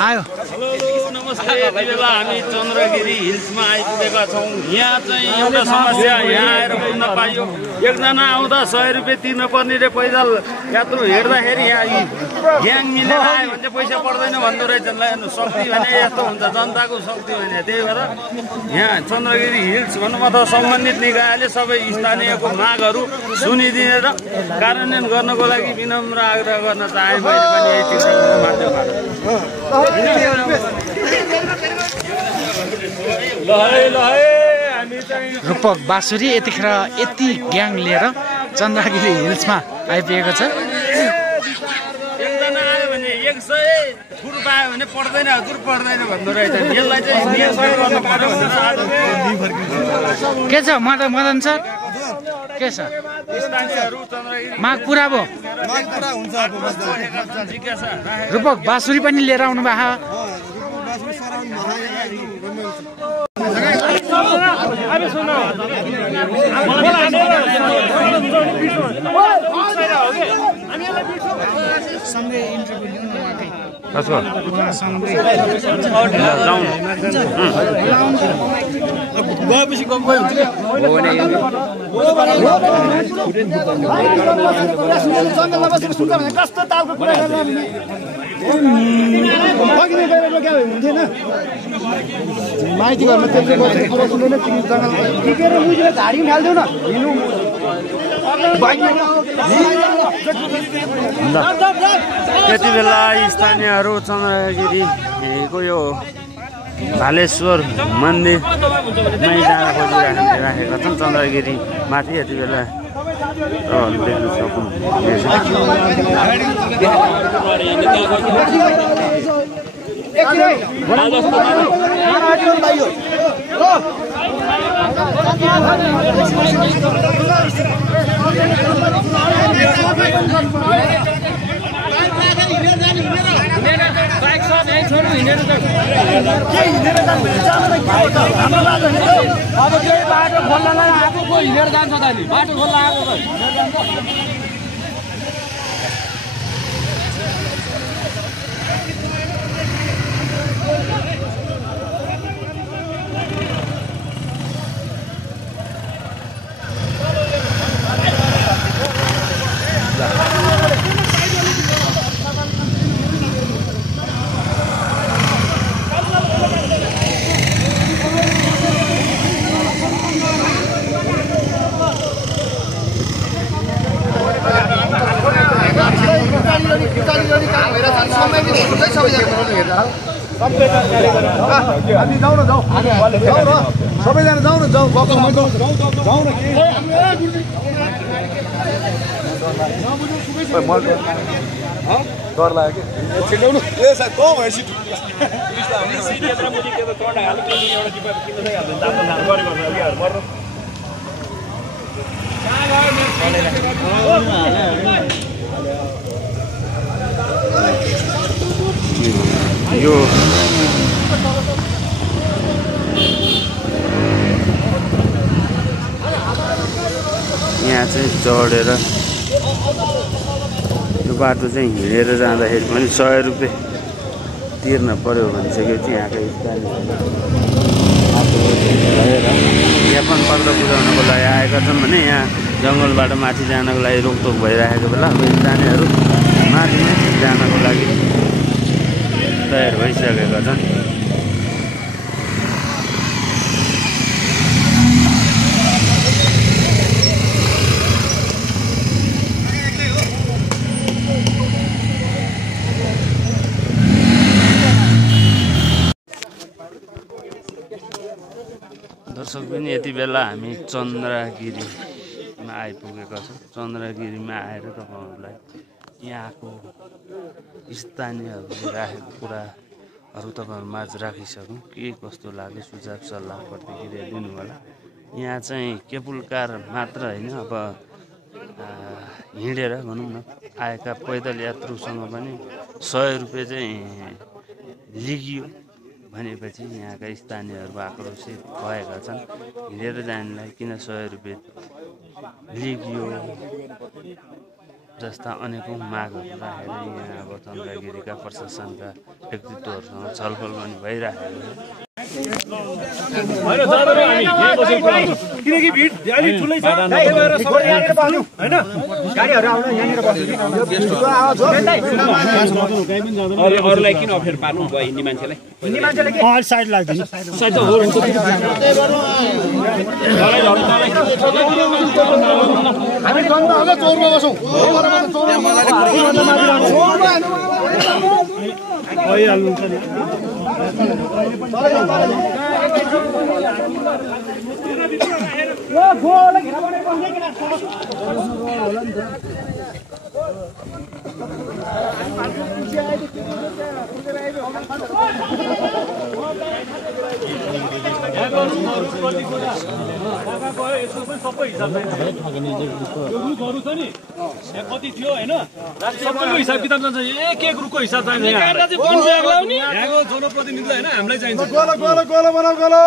आयो। हेलो नमस्ते। यति बेला हामी चन्द्रगिरी हिल्समा आइपुगेका छौँ। यहाँ चाहिँ एउटा समस्या, यहाँ आएर बुझ्न पाइयो एकजना आउँदा 100 रुपियाँ तिर्नु पर्ने रे। पैदल यात्रु हिँड्दाखेरि यहाँ ग्याङ मिलेर आयो भने चाहिँ पैसा पर्दैन भन्दो रहेछ। शक्ति भने यस्तो हुन्छ, जनताको शक्ति भने। त्यही भएर यहाँ चन्द्रगिरी हिल्स भनौँ अथवा सम्बन्धित निकायले सबै स्थानीयको मागहरू सुनिदिएर कार्यान्वयन गर्नको लागि विनम्र आग्रह गर्न चाहे मैले पनि यही चित्रको माध्यमबाट। रूपक बाँसुरी यतिखेर यति ग्याङ लिएर चन्द्रगिरी हिल्समा आइपुगेको छ। एकजना आयो भने 100 फुट पायो भने पर्दैन, हजुर पर्दैन भन्दो रहेछ। यसलाई चाहिँ नियन्त्रण गर्नु पर्यो भनेर के छ मदन सर, के छ माग पुरा भयो? रूपक बाँसुरी पनि लिएर आउनु भएको। सँगै इन्टरभ्यू लिउँ न उहाँकै। गएपछि कम भयो हुन्छ कस्तो तालको कुरा माइती घरमा त्यति कुरा सुन्दैन। टिकेर मुजेर झाडी हाल्देऊ न हिँड्नु। त्यति बेला स्थानीयहरू चन्द्रगिरीको यो भालेश्वर मन्दिरमै जान खोजिराखेका छन्। चन्द्रगिरी माथि यति बेला देख्न सक्नुहुनेछ। अब केही बाटो खोल्नलाई आएको को हिँडेर जान्छ त नि? बाटो खोल्न आएको त सबैजना जाउँ न जाउँ डर लाग्यो कि छिटाउनु यो यहाँ चाहिँ चढेर यो बाटो चाहिँ हिँडेर जाँदाखेरि पनि 100 रुपियाँ तिर्न पर्यो भनिसकेपछि यहाँको स्थानीय भएर ज्ञापन पत्र बुझाउनको लागि आएका छन् भने यहाँ जङ्गलबाट माथि जानको लागि रोकटोक भइरहेको बेला स्थानीयहरू माथि जानको लागि तयार भइसकेका छन्। दर्शक पनि यति बेला हामी चन्द्रगिरीमा आइपुगेका छौँ। चन्द्रगिरीमा आएर तपाईँहरूलाई यहाँको स्थानीयहरूले राखेको कुराहरू तपाईँहरू माझ राखिसक्यौँ। के कस्तो लाग्यो सुझाव सल्लाह प्रतिक्रिया दिनु होला। यहाँ चाहिँ केबुल कार मात्र होइन, अब हिँडेर भनौँ न आएका पैदल यात्रुसँग पनि 100 रुपियाँ चाहिँ लिगियो भनेपछि यहाँका स्थानीयहरू आक्रोशित भएका छन्। हिँडेर जानेलाई किन 100 रुपियाँ लिगियो जस्ता अनेकौं मागहरू राखेर यहाँ अब चन्द्रगिरीका प्रशासनका व्यक्तित्वहरूसँग छलफल पनि भइरहेको किनकि भिड अलि ठुलै छ हैन गाडीहरु आउन यहाँनिर अरूलाई किन अफेर पार्नु भयो हिन्दी मान्छेलाई के साइड लाग्दैन साइड त हो हुन्छ हामी जनताहरुले चौरमा बसौँ भइहाल्नुहुन्छ नि कति थियो हैन सबैको हिसाब किताब जान्छ एक एक रुपको हिसाब चाहिन्छ यहाँको जनप्रतिनिधिलाई हैन हामीलाई चाहिन्छ गोला गोला गोला बनाऊ गोला गोला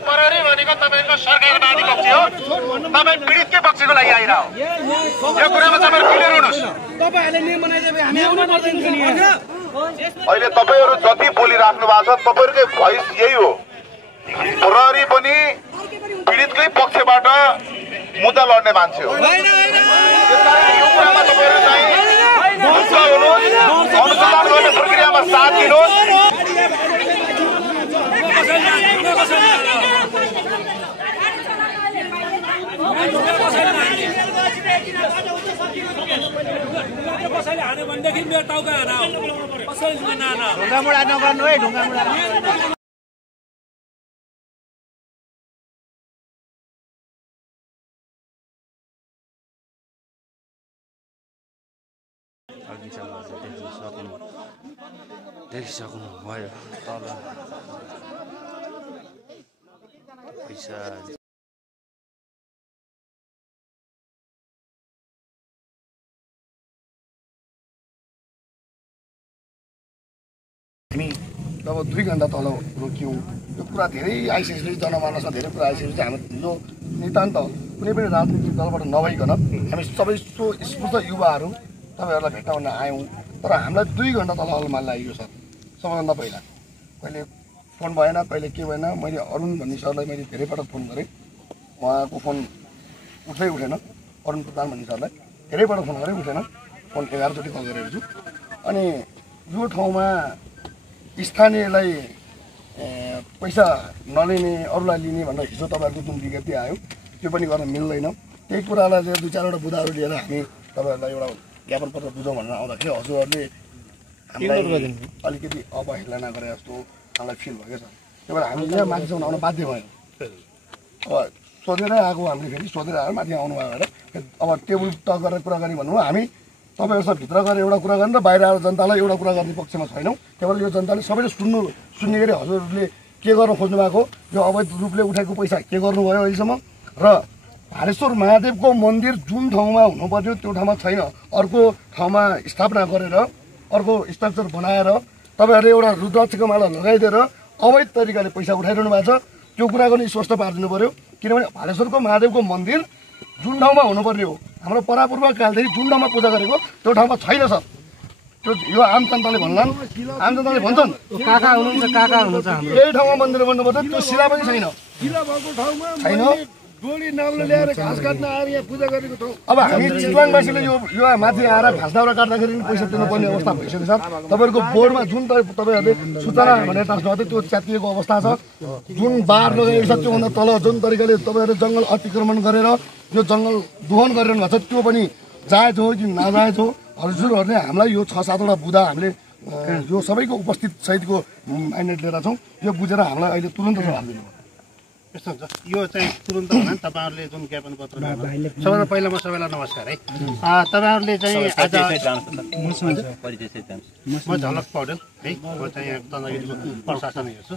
प्रहरी भनेको तपाईको सरकारवादी पक्ष हो तपाई पीडितकै पक्षको लागि आइरह यो कुरामा तपाईहरु क्लियर हुनुस् तपाईहरुले नियम बनाइदिए हामी आउनु पर्दैन नि अहिले तपाईहरु जति बोलिराख्नु भएको छ तपाईहरुकै भोइस यही हो प्रहरी पनि पीडितकै पक्षबाट मुद्दा लड्ने मान्छे हो त्यसकारण यो कुरामा तपाईहरु चाहिँ ढुक्क हुनुहोस् अनुसन्धान गर्ने प्रक्रियामा साथ दिनुहोस् कसैले हान्यो भनेदेखि मेरो टाउका हाना हो कसैले नाना ढुङ्गामुढा नगर्नु है ढुङ्गामुढा अघि चाहिँ देखिसक्नु भयो तल पैसा हामी जब 2 घण्टा तल रोक्यौँ यो कुरा धेरै आइसकेपछि जनमानसमा धेरै कुरा आइसकेपछि हाम्रो यो नितान्त कुनै पनि राजनीतिक दलबाट नभइकन हामी सबै स्फूर्त युवाहरू तपाईँहरूलाई भेट्टाउन आयौँ तर हामीलाई 2 घण्टा तल अलमाल लागेको छ सबैभन्दा पहिला कहिले फोन भएन कहिले के भएन मैले अरुण भन्ने सरलाई मैले धेरैपटक फोन गरेँ उहाँको फोन उठेन अरुण प्रधान भन्ने सरलाई धेरैपटक फोन गरेँ उठेन फोन 11 चोटि कल गरेको छु अनि यो ठाउँमा स्थानीयलाई पैसा नलिने अरूलाई लिने भनेर हिजो तपाईँहरूको जुन विज्ञप्ति आयो त्यो पनि गर्न मिल्दैन त्यही कुरालाई चाहिँ 2-4वटा बुदाहरू लिएर हामी तपाईँहरूलाई एउटा ज्ञापन पत्र बुझौँ भनेर आउँदाखेरि हजुरहरूले हामीलाई अलिकति अवहेलना गरे जस्तो हामीलाई फिल भएको छ त्यही भएर हामी यहाँ माथिसम्म आउन बाध्य भयौँ अब सोधेरै आएको हामीले फेरि सोधेर आएर माथि आउनु भयो भनेर अब टेबल टक गरेर कुरा गर्ने भन्नु हामी तपाईहरुसँग भित्र गएर एउटा कुरा गर्ने र बाहिर आएर जनतालाई एउटा कुरा गर्ने पक्षमा छैनौँ त्यही भएर यो जनताले सबैले सुन्ने गरी हजुरहरूले के गर्न खोज्नु भएको यो अवैध रूपले उठाएको पैसा के गर्नुभयो अहिलेसम्म र भालेश्वर महादेवको मन्दिर जुन ठाउँमा हुनुपर्थ्यो त्यो ठाउँमा छैन अर्को ठाउँमा स्थापना गरेर अर्को स्ट्रक्चर बनाएर तपाईहरुले एउटा रुद्राक्षको माला लगाइदिएर अवैध तरिकाले पैसा उठाइरहनु भएको छ त्यो कुरा पनि स्पष्ट पारिदिनु पर्यो किनभने भालेश्वरको महादेवको मन्दिर जुन ठाउँमा हुनुपर्ने हो हाम्रो परापूर्व कालदेखि जुन ठाउँमा पूजा गरेको त्यो ठाउँमा छैन सर त्यो यो आम जनताले भन्लान् आम जनताले भन्छन् काका हुनुहुन्छ हाम्रो यही ठाउँमा मन्दिर बन्नुपर्छ त्यो शिला पनि छैन शिला भएको ठाउँमा छैन गोली नाम्लो ल्याएर घाँस काट्न आएर यहाँ पूजा गरेको ठाउँ अब हामी चितवनवासीले यो माथि आएर घाँस दाउरा काट्दाखेरि पनि पैसा तिर्नुपर्ने अवस्था भइसक्यो सर तपाईँहरूको बोर्डमा जुन तपाईँहरूले सूचना भनेर टास्नु त्यो च्यातिएको अवस्था छ जुन बार लगाएको छ त्योभन्दा तल जुन तरिकाले तपाईँहरूले जङ्गल अतिक्रमण गरेर यो जङ्गल दोहन गरिरहनु भएको छ त्यो पनि जायज हो कि नाजायज हो हजुरहरूले हामीलाई यो 6-7वटा बुदा हामीले यो सबैको उपस्थित सहितको माइन्डेड लिएर छौँ यो बुझेर हामीलाई अहिले तुरन्त जवाब दिनु यस्तो हुन्छ यो चाहिँ तुरन्त भन्दा तपाईँहरूले जुन ज्ञापन पत्र सबैभन्दा पहिला म सबैलाई नमस्कार है तपाईँहरूले चाहिँ आज म झलक पौडेल है म चाहिँ यहाँ चन्द्रगिरीको प्रशासन हेर्छु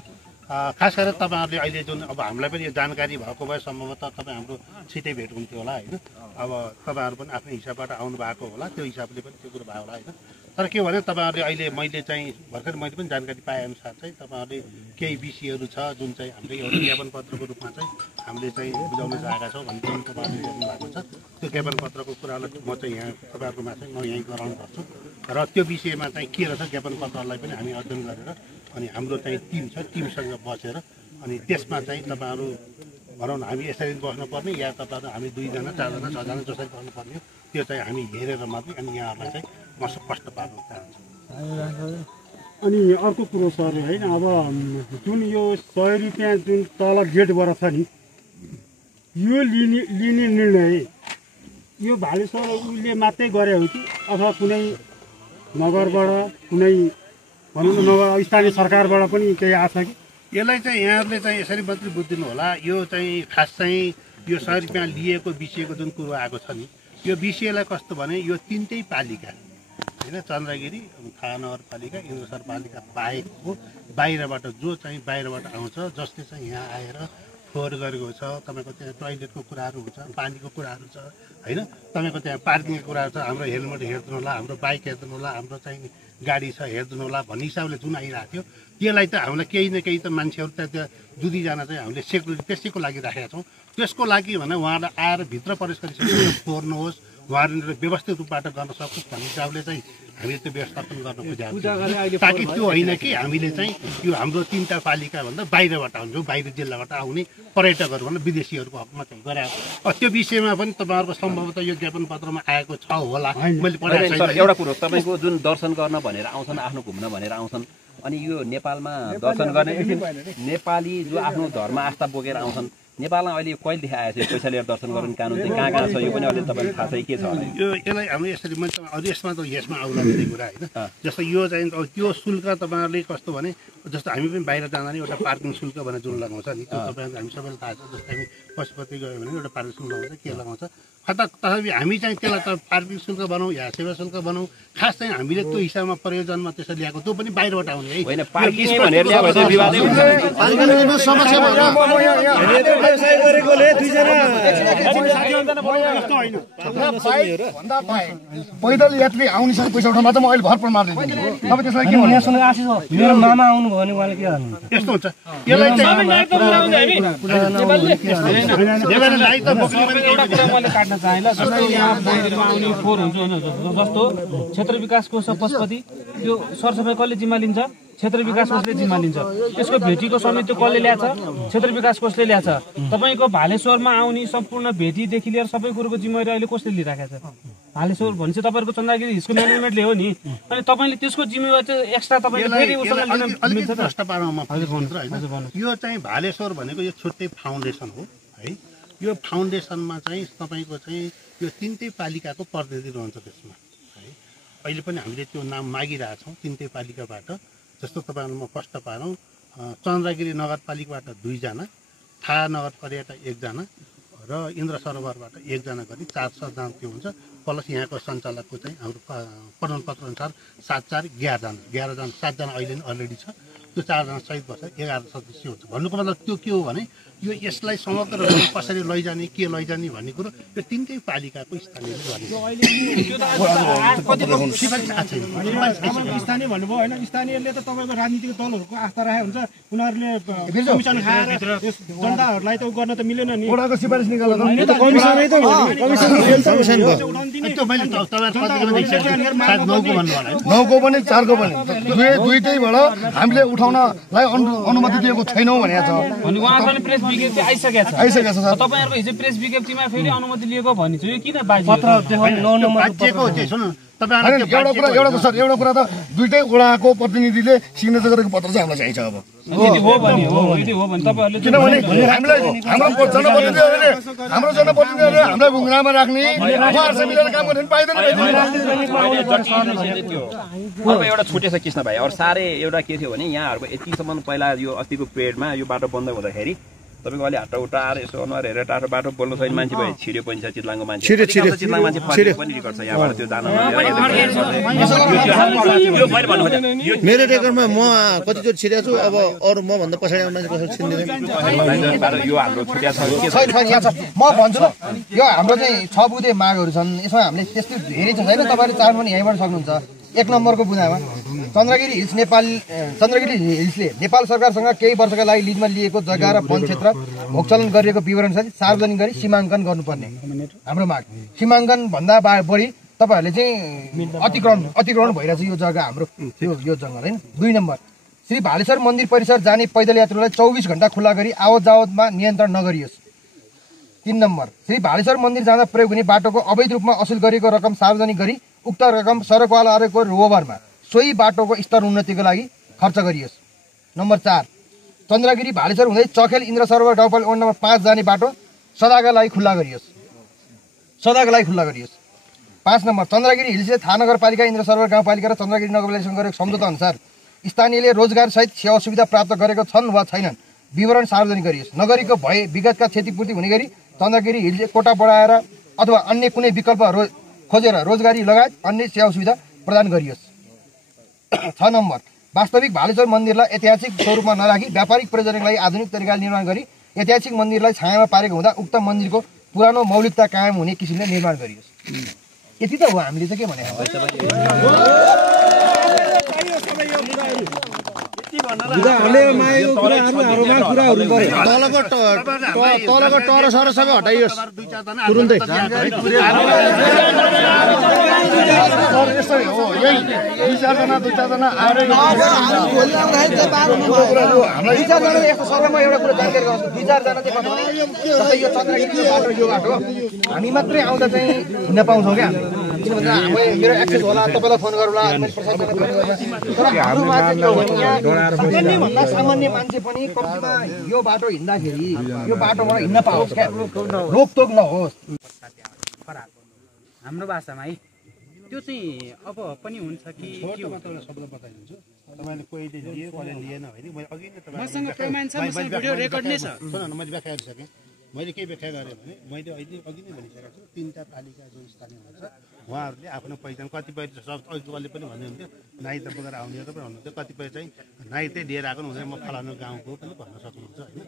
खास गरेर तपाईँहरूले अहिले जुन अब हामीलाई पनि यो जानकारी भएको भए सम्भवतः तपाईँ हाम्रो छिटै भेट हुन्थ्यो होला होइन अब तपाईँहरू पनि आफ्नो हिसाबबाट आउनु भएको होला त्यो हिसाबले पनि त्यो कुरो भयो होला होइन तर के भने तपाईँहरूले अहिले मैले चाहिँ भर्खर मैले पनि जानकारी पाएअनुसार चाहिँ तपाईँहरूले केही विषयहरू छ जुन चाहिँ हामीले एउटा ज्ञापन पत्रको रूपमा चाहिँ हामीले चाहिँ बुझाउन चाहेका छौँ भन्ने पनि तपाईँहरूले गर्नु भएको छ। त्यो ज्ञापन पत्रको कुरालाई म चाहिँ यहाँ तपाईँहरूकोमा चाहिँ म यहीँ गराउनु पर्छु र त्यो विषयमा चाहिँ के रहेछ ज्ञापन पत्रलाई पनि हामी अध्ययन गरेर अनि हाम्रो चाहिँ टिम छ, टिमसँग बसेर अनि त्यसमा चाहिँ तपाईँहरू भनौँ न हामी यसरी बस्नुपर्ने या तपाईँहरू हामी 2 जना 4 जना 6 जना जसरी बस्नुपर्ने हो त्यो चाहिँ हामी हेरेर मात्रै अनि यहाँहरूलाई चाहिँ म स्पष्ट पार्न चाहन्छु। अनि अर्को कुरो सर होइन, अब जुन यो 100 रुपियाँ जुन तल गेटबाट छ नि यो लिने निर्णय यो भालेश्वर उसले मात्रै गरे हो कि अथवा कुनै नगरबाट कुनै भनौँ न नगर स्थानीय सरकारबाट पनि केही आछ कि? यसलाई चाहिँ यहाँहरूले चाहिँ यसरी मात्रै बुझिदिनु होला। यो चाहिँ खास चाहिँ यो 100 रुपियाँ लिएको विषयको जुन कुरो आएको छ नि यो विषयलाई कस्तो भने यो 3टै पालिका होइन, चन्द्रगिरी, थाहा नगरपालिका, इन्द्रसर पालिका बाहेकको बाहिरबाट जो चाहिँ बाहिरबाट आउँछ जसले चाहिँ यहाँ आएर फोहोर गरेको छ, तपाईँको त्यहाँ टोइलेटको कुराहरू हुन्छ, पानीको कुराहरू छ होइन, तपाईँको त्यहाँ पार्किङको कुराहरू छ, हाम्रो हेलमेट हेरिदिनु होला, हाम्रो बाइक हेरिदिनु होला, हाम्रो चाहिँ गाडी छ हेरिदिनु होला भन्ने हिसाबले जुन आइरहेको थियो त्यसलाई त हामीलाई केही न केही त मान्छेहरू त्यहाँ 2-2 जना चाहिँ हामीले सेक्युरिटी त्यसैको लागि राखेका छौँ। त्यसको लागि भने उहाँलाई आएर भित्र प्रवेश गरिसकेपछि फोहोर नहोस्, उहाँहरूले व्यवस्थित रूपबाट गर्न सकोस् भन्ने हिसाबले चाहिँ हामीले त्यो व्यवस्थापन गर्न खोजेको ताकि त्यो होइन कि हामीले चाहिँ यो हाम्रो 3टा पालिकाभन्दा बाहिरबाट आउने बाहिर जिल्लाबाट आउने पर्यटकहरू भन्दा विदेशीहरूको हकमा चाहिँ गराएको। त्यो विषयमा पनि तपाईँहरूको सम्भवतः यो ज्ञापन पत्रमा आएको छ होला, मैले पढाएको छैन। एउटा कुरो तपाईँको जुन दर्शन गर्न भनेर आउँछन्, आफ्नो घुम्न भनेर आउँछन् अनि यो नेपालमा दर्शन गर्ने नेपाली जो आफ्नो धर्म आस्था बोकेर आउँछन् नेपालमा अहिले कहिलेदेखि आएछ पैसा लिएर दर्शन गर्ने कानुन चाहिँ कहाँ कहाँ छ यो पनि अहिले तपाईँलाई थाहा छ के छ यो यसलाई हामी यसरी मैले अझ यसमा आउला भन्ने कुरा होइन। जस्तो यो चाहिँ त्यो शुल्क तपाईँहरूले कस्तो भने जस्तो हामी पनि बाहिर जाँदा नि एउटा पार्किङ शुल्क भनेर जुन लगाउँछ नि त्यो तपाईँहरू हामी सबैलाई थाहा छ। जस्तो हामी पशुपति गयो भने एउटा पार्किङ शुल्क लगाउँछ, के लगाउँछ तथापि हामी चाहिँ त्यसलाई त पार्किङ शुल्क बनाऊ या सेवा शुल्क बनाऊ, खास चाहिँ हामीले त्यो हिसाबमा प्रयोजनमा त्यसरी ल्याएको त्यो पनि बाहिरबाट आउने है। पैदल यात्री आउनेसँग पैसा उठाउन चाहिँ म अहिले भर प्रमाण दिन्छु। अब त्यसलाई के भन्नु मेरो मामा आउनु भयो भने उहाँले के गर्नु यस्तो हुन्छ। यसलाई काट्न चाहे ल जस्तो यहाँ मन्दिरमा आउने फोहोर हुन्छ जस्तो क्षेत्र विकास कोष पशुपति त्यो सरसफाइ कसले जिम्मा लिन्छ? क्षेत्र विकास कोषले जिम्मा लिन्छ। त्यसको भेटीको समिति कसले ल्याछ? क्षेत्र विकास कोषले ल्याछ। तपाईँको भालेश्वरमा आउने सम्पूर्ण भेटीदेखि लिएर सबै कुरोको जिम्मेवारी अहिले कसले लिइराखेको छ? भालेश्वर भनेपछि तपाईँहरूको चन्द्रगिरी हिल्सको म्यानेजमेन्टले हो नि। अनि तपाईँले त्यसको जिम्मेवारी चाहिँ एक्स्ट्रा तपाईँले फेरि उसँग लिन मिल्छ त? यो चाहिँ भालेश्वर भनेको यो छुट्टै फाउन्डेसन हो है। यो फाउन्डेसनमा चाहिँ तपाईँको चाहिँ यो 3टै पालिकाको प्रतिनिधि रहन्छ त्यसमा है। अहिले पनि हामीले त्यो नाम मागिरहेछौँ 3टै पालिकाबाट। जस्तो तपाईँहरूलाई म स्पष्ट पारौँ, चन्द्रगिरी नगरपालिकाबाट 2 जना, थाहा नगरपालिकाबाट 1 जना र इन्द्र सरोवरबाट 1 जना गरी 4 जना त्यो हुन्छ। प्लस यहाँको सञ्चालकको चाहिँ हाम्रो प्रमाणपत्र अनुसार 7-4 11 जना 7 जना अहिले नै अलरेडी छ। त्यो 4 जना सहित बस्छ 11 सदस्य हुन्छ। भन्नुको मतलब त्यो के हो भने यो यसलाई समग्र रूपमा कसरी लैजाने के लैजाने भन्ने कुरो यो 3टै पालिकाको स्थानीयले गर्ने। स्थानीय भन्नुभयो होइन, स्थानीयले त तपाईँको राजनीतिक दलहरूको आस्था राखेको हुन्छ, उनीहरूले कमिसन खाएर जनताहरूलाई त गर्न त मिलेन नि। वडाको सिफारिस निकालेर नौको पनि 4को पनि दुईटैबाट हामीले उठाउनलाई अनुमति दिएको छैनौँ भनेको छ। आइसकेको छ। तपाईँहरूको हिजो प्रेस विज्ञप्तिमा फेरि अनुमति लिएको भनिन्छ, यो किन एउटा कुरा त दुईटै वडाको प्रतिनिधिले सिग्नेचर गरेको पत्र चाहिँ हामीलाई चाहिन्छ। अब किनभने हामीलाई हाम्रो जनप्रतिनिधिहरूले हामीलाई भुङ्रामा राख्ने मिलेर काम गर्ने पाइँदैन। एउटा छुटेछ कृष्ण भाइ अरू साह्रै एउटा के थियो भने यहाँहरूको यतिसम्म पहिला यो अस्तिको पिरियडमा यो बाटो बन्द हुँदाखेरि तपाईँको अलि हाट्टा उट्टा आएर यसो अनुहार हेरेर टाढो बाटो बोल्नु छैन मान्छे भयो छिर्यो पनि छ चितलाङको मान्छे चितलाङ मान्छे फर्केको पनि रेकर्ड छ यहाँबाट त्यो जान। मेरो रेकर्डमा म कतिचोटि छिरेको छु, अब अरू म भन्दा पछाडि आउने मान्छे कसरी छिर्दैन यो हाम्रो छुट्या छ के छ म भन्छु यो हाम्रो चाहिँ 6 बुँदे मागहरू छन्। यसमा हामीले त्यस्तो धेरै छैन, तपाईँले चाहनु पनि यहीँबाट सक्नुहुन्छ। 1 नम्बरको बुँदामा चन्द्रगिरी हिल्सले नेपाल सरकारसँग केही वर्षका लागि लिजमा लिएको जग्गा र वन क्षेत्र भोगचलन गरिएको विवरणसहित सार्वजनिक गरी सीमाङ्कन गर्नुपर्ने हाम्रो माग। सीमाङ्कन भन्दा बढी तपाईँहरूले चाहिँ अतिक्रमण भइरहेछ यो जग्गा हाम्रो यो जङ्गल हैन। 2 नम्बर श्री भालेश्वर मन्दिर परिसर जाने पैदल यात्रुलाई 24 घण्टा खुला गरी आवत जावतमा नियन्त्रण नगरियोस्। 3 नम्बर श्री भालेश्वर मन्दिर जाँदा प्रयोग हुने बाटोको अवैध रूपमा असुल गरेको रकम सार्वजनिक गरी उक्त रकम सडकवालाहरूको रोबरमा सोही बाटोको स्तर उन्नतिको लागि खर्च गरियोस्। नम्बर 4 चन्द्रगिरी भालेश्वर हुँदै चखेल इन्द्र सरोवर गाउँपालिका वडा नम्बर 5 जाने बाटो सदाका लागि खुल्ला गरियोस्। 5 नम्बर चन्द्रगिरी हिल्सले थाहा नगरपालिका इन्द्र सरोवर गाउँपालिका र चन्द्रगिरी नगरपालिकासँग गरेको सम्झौता अनुसार स्थानीयले रोजगार सहित सेवा सुविधा प्राप्त गरेको छन् वा छैनन् विवरण सार्वजनिक गरियोस्। नगरीको भए विगतका क्षतिपूर्ति हुने गरी चन्द्रगिरी हिल्सले कोटा बढाएर अथवा अन्य कुनै विकल्प खोजेर रोजगारी लगायत अन्य सेवा सुविधा प्रदान गरियोस्। 6 नम्बर वास्तविक भालेश्वर मन्दिरलाई ऐतिहासिक स्वरूपमा नराखी व्यापारिक प्रयोजनका लागि आधुनिक तरिकाले निर्माण गरी ऐतिहासिक मन्दिरलाई छायामा पारेको हुँदा उक्त मन्दिरको पुरानो मौलिकता कायम हुने किसिमले निर्माण गरियोस्। यति त हो हामीले चाहिँ के भने तलको टर सर सबै हटाइयोस् तुरुन्तै। हामी मात्रै आउँदा चाहिँ हिँड्न पाउँछौँ क्या किनभने मेरो एक्सेस होला तपाईँलाई फोन गरौँला तर हाम्रोमा चाहिँ के हो भने यहाँ सामान्यभन्दा सामान्य मान्छे पनि कम्तीमा यो बाटो हिँड्दाखेरि यो बाटोबाट हिँड्न पाओस् क्या रोकटोक नहोस्। हाम्रो भाषामा है त्यो चाहिँ अब पनि हुन्छ कि शब्द बताइदिन्छु तपाईँले कोहीले लियो कसले लिएन होइन मैले अघि नै मसँग प्रमाण छ मसँग भिडियो रेकर्ड नै छ। सुन न मैले व्याख्या गरिसकेँ मैले के व्याख्या गरेँ भने मैले अघि नै भनिसकेको छु 3टा पालिका जो स्थानीय हुनुहुन्छ उहाँहरूले आफ्नो पहिचान कतिपय अघिले पनि भन्नुहुन्थ्यो नाइ त बोकेर आउनेहरू पनि भन्नुहुन्थ्यो कतिपय चाहिँ नाइ चाहिँ लिएर आएको हुँदैन म फलानु गाउँको पनि भन्न सक्नुहुन्छ होइन।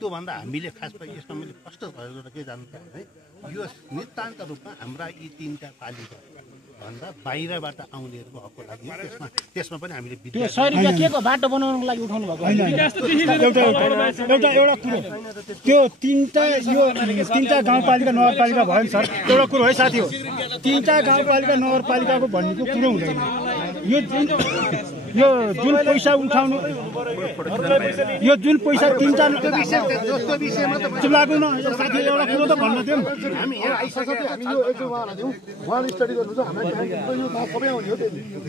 त्योभन्दा हामीले खास यसमा मैले स्पष्ट भएर के जान्नु पर्यो भने यो नितान्त रूपमा हाम्रा यी 3टा पालिका भन्दा बाहिरबाट आउनेहरूको हकको लागि त्यसमा पनि हामीले बाटो बनाउनको लागि उठाउनु भएको एउटा कुरो त्यो 3टा गाउँपालिका नगरपालिका भयो नि सर एउटा कुरो है साथी हो 3टा गाउँपालिका नगरपालिकाको भन्नेको कुरो हुँदैन। यो जुन पैसा उठाउनु यो जुन पैसा 3टा लागु न साथी एउटा कुरो त भन्न दिउँ हामी यहाँ आइसकेको हामी यो उहाँलाई दिउँ उहाँले स्टडी गर्नुहुन्छ हाम्रो यो सबै आउने हो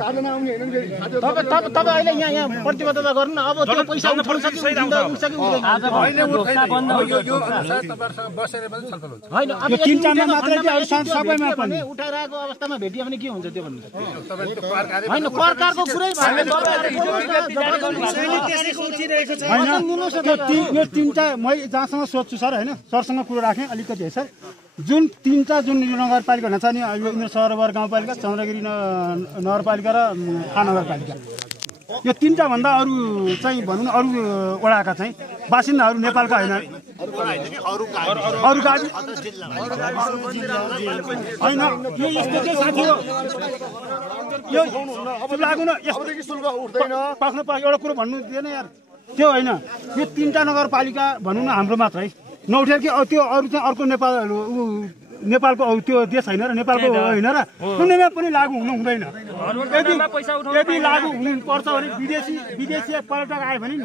4जना आउने होइन तपाईँ अहिले यहाँ प्रतिबद्धता गर्नु न अब त्यो पैसा उठाउन सक्छ कि होइन यो 3टामा मात्रै कि अरू सबैमा पनि उठाइरहेको अवस्थामा भेटियो भने के हुन्छ त्यो भन्नु होइन सरकारको कुरै यो 3टा म जहाँसँग सोध्छु सर होइन सरसँग कुरो राखेँ अलिकति है सर जुन 3टा जुन नगरपालिका हुन छ नि यो इन्द्र सरोवर गाउँपालिका चन्द्रगिरी नगरपालिका र नगरपालिका यो 3टा भन्दा अरू चाहिँ भनौँ न अरू वडाका चाहिँ बासिन्दाहरू नेपालका होइन अरू गाडी होइन यो यस्तो के साथी हो यो लागु न पाख्नु एउटा कुरो भन्नु दिएन यार त्यो होइन यो 3टा नगरपालिका भनौँ न हाम्रो मात्र है नउठेर कि त्यो अरू चाहिँ अर्को नेपालको त्यो देश होइन र नेपालको होइन र कुनैमा पनि लागु हुनु हुँदैन। यदि लागु हुनुपर्छ भने विदेशी पर्यटक आयो भने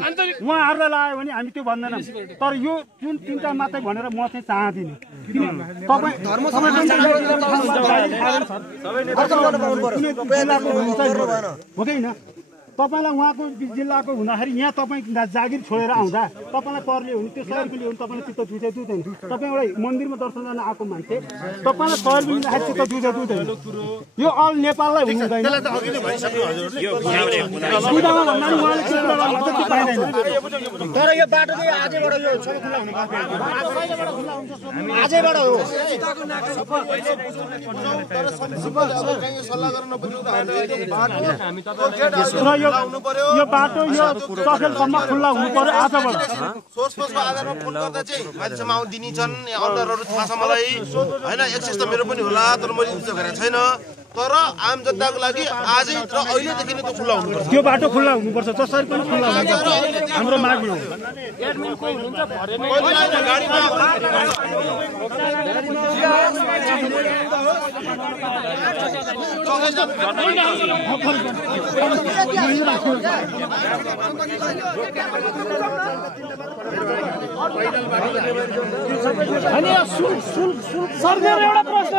उहाँहरूलाई लाग्यो भने हामी त्यो भन्दैनौँ तर यो जुन 3टा मात्रै भनेर म चाहिँ चाहदिनँ हुँदैन तपाईँलाई उहाँको जिल्लाको हुँदाखेरि यहाँ तपाईँ जागिर छोडेर आउँदा तपाईँलाई परले हुने त्यो 100 रुपियाँ ल्याउनु तपाईँलाई चित्त दुख्दैन तपाईँ एउटा मन्दिरमा दर्शन गर्न आएको मान्छे तपाईँलाई 100 रुपियाँ चित्त दुख्दैन यो अल नेपाललाई हुँदैन तर यो बाटो चाहिँ आजैबाट यो खुला हुनु आजैबाट हो यो बाटो यो चखेलसम्म खुल्ला हुनु पर्यो आजबाट सोर्सको आधारमा फोन गर्दा चाहिँ मान्छेसम्म आउदिनी छन् अन्डरहरू थाहा छ मलाई होइन एक्सेस त मेरो पनि होला तर मैले युज गरेको छैन तर आम जनताको लागि आजै र अहिलेदेखि नै त्यो खुल्ला हुनुपर्छ। त्यो बाटो खुल्ला हुनुपर्छ, जसरी पनि खुल्ला हुनुपर्छ, हाम्रो माग हो। सर मेरो एउटा प्रश्न,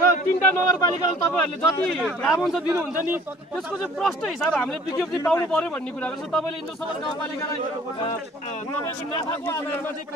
यो 3टा नगरपालिकाले तपाईँहरूले जति लाभांश दिनुहुन्छ नि त्यसको चाहिँ प्रष्ट हिसाब हामीले विज्ञप्ति पाउनु पर्यो भन्ने कुरा गर्छ। तपाईँले इन्द्रसरोवर गाउँपालिकालाई तपाईँको नाफाको आधारमा चाहिँ